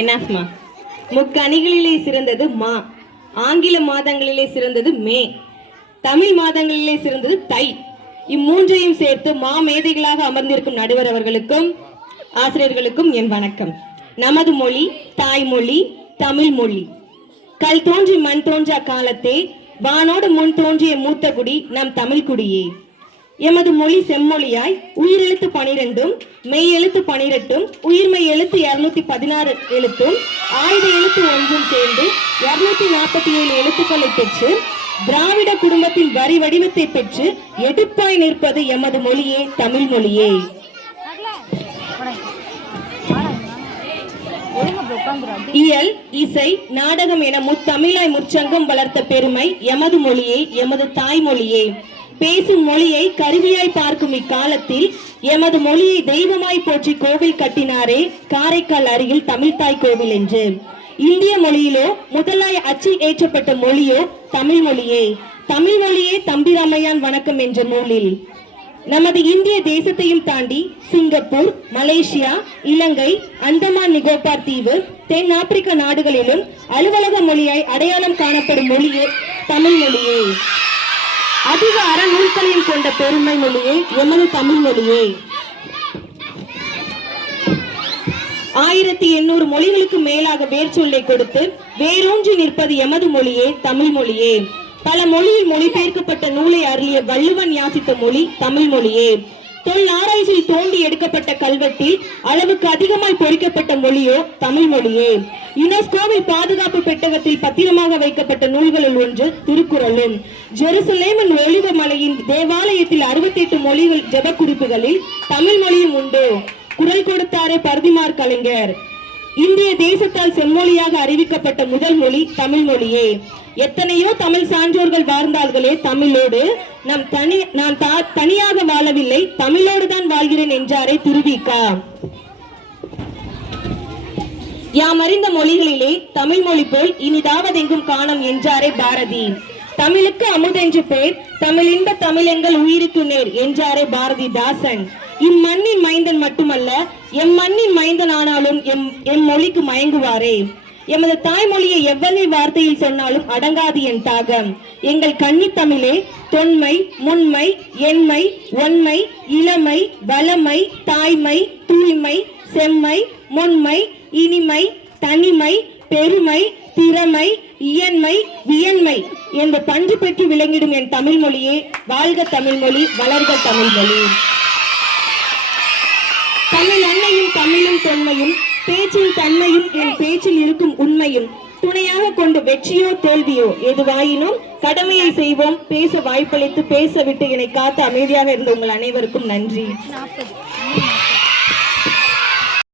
என்னாஸ்மா? முக்கணிகளிலே சிறந்தது மா, ஆங்கில மாதங்களிலே சிறந்தது மே, தமிழ் மாதங்களிலே சிறந்தது தை. இம்மூன்றையும் சேர்த்து மா மேதைகளாக அமர்ந்திருக்கும் நடுவர் அவர்களுக்கும் ஆசிரியர்களுக்கும் என் வணக்கம். நமது மொழி தாய்மொழி தமிழ் மொழி. கல் தோன்றி மண் தோன்றா காலத்தே வானோடு முன் தோன்றிய மூத்த குடி நம் தமிழ் குடியே. எமது மொழி செம்மொழியாய் உயிரெழுத்து 12ம் மெய் எழுத்து 18ம் உயிர்மெய் எழுத்து 216 எழுத்தும் ஆயுத எழுத்து 1ம் சேர்ந்து 247 எழுத்துக்களை பெற்று திராவிட குடும்பத்தின் வரி வடிவத்தை பெற்று எடுப்பாய் நிற்பது எமது மொழியே தமிழ் மொழியே. இயல் இசை நாடகம் என முத்தமிழாய் முற்சங்கம் வளர்த்த பெருமை எமது மொழியே எமது தாய்மொழியே. பேசும் மொழியை கருவியாய் பார்க்கும் இக்காலத்தில் எமது மொழியை தெய்வமாய் போற்றி கோவில் கட்டினாரே காரைக்கால் அருகில் தமிழ்தாய் கோவில் என்று. இந்திய மொழியிலோ முதலாய் அச்சு ஏற்றப்பட்ட மொழியோ தமிழ் மொழியே. தமிழ் மொழியே தம்பிராமையான் வணக்கம் என்ற நூலில் நமது இந்திய தேசத்தையும் தாண்டி சிங்கப்பூர், மலேசியா, இலங்கை, அந்தமான் நிகோபார் தீவு, தென் ஆப்பிரிக்க நாடுகளிலும் அலுவலக மொழியாய் அடையாளம் காணப்படும் மொழியே தமிழ் மொழியே. அதிக அறநூல்களையும் கொண்ட பெருமை மொழியே எமது தமிழ் மொழியே. 1800 மொழிகளுக்கு மேலாக வேர் சொல்லை கொடுத்து வேரூன்றி நிற்பது எமது மொழியே தமிழ் மொழியே. பல மொழியில் மொழிபெயர்க்கப்பட்ட நூலை அருளிய வள்ளுவன் யாசித்த மொழி தமிழ் மொழியே. தொல் ஆராய்ச்சியில் தோண்டி எடுக்கப்பட்ட கல்வெட்டில் அளவுக்கு அதிகமாய் பொறிக்கப்பட்ட மொழியோ தமிழ் மொழியே. யுனெஸ்கோவில் பாதுகாப்பு பெட்டகத்தில் பத்திரமாக வைக்கப்பட்ட நூல்களுள் ஒன்று திருக்குறளும். ஜெருசலேமின் ஒலிவ மலையின் தேவாலயத்தில் 68 மொழிகள் ஜெப குறிப்புகளில் தமிழ் மொழியும் உண்டு. குரல் கொடுத்தாரே பர்திமார் கலைஞர். இந்திய தேசத்தால் செம்மொழியாக அறிவிக்கப்பட்ட முதல் மொழி தமிழ் மொழியே. எத்தனையோ தமிழ் சான்றோர்கள் வாழ்ந்தார்களே தமிழோடு, நான் தனியாக வாழவில்லை தமிழோடு தான் வாழ்கிறேன் என்றாரே திருவிக்கா. யாம் அறிந்த மொழிகளிலே தமிழ் மொழி போல் இனிதாவதெங்கும் காணோம் என்றாரே பாரதி. தமிழுக்கு அமுதென்று பேர், தமிழ் இன்ப தமிழ் எங்கள் உயிருக்கு நேர் என்றாரே பாரதிதாசன். இம்மண்ணின் மைந்தன் மட்டுமல்ல எம் மண்ணின் மைந்தன் ஆனாலும் எம் மொழிக்கு மயங்குவாரே. எமது தாய்மொழியை எவ்வளவு வார்த்தையில் சொன்னாலும் அடங்காது என் தாகம். எங்கள் கன்னி தமிழே தொன்மை முன்மை எண்மை ஒன்மை இளமை வளமை தாய்மை தூய்மை செம்மை முன்மை இனிமை தனிமை பெருமை திறமை இயன்மை வியன்மை என்ற பண்பு பெற்று விளங்கிடும் என் தமிழ் மொழியே. வாழ்க தமிழ் மொழி, வளர்க தமிழ் மொழி. தமிழ் அன்னையும் தமிழும் தொன்மையும் பேச்சின் தன்மையும் என் பேச்சில் இருக்கும் உண்மையும் துணையாக கொண்டு வெற்றியோ தோல்வியோ எதுவாயினும் கடமையை செய்வோம். பேச வாய்ப்பளித்து பேச விட்டு என்னை காத்து அமைதியாக இருந்த உங்கள் அனைவருக்கும் நன்றி.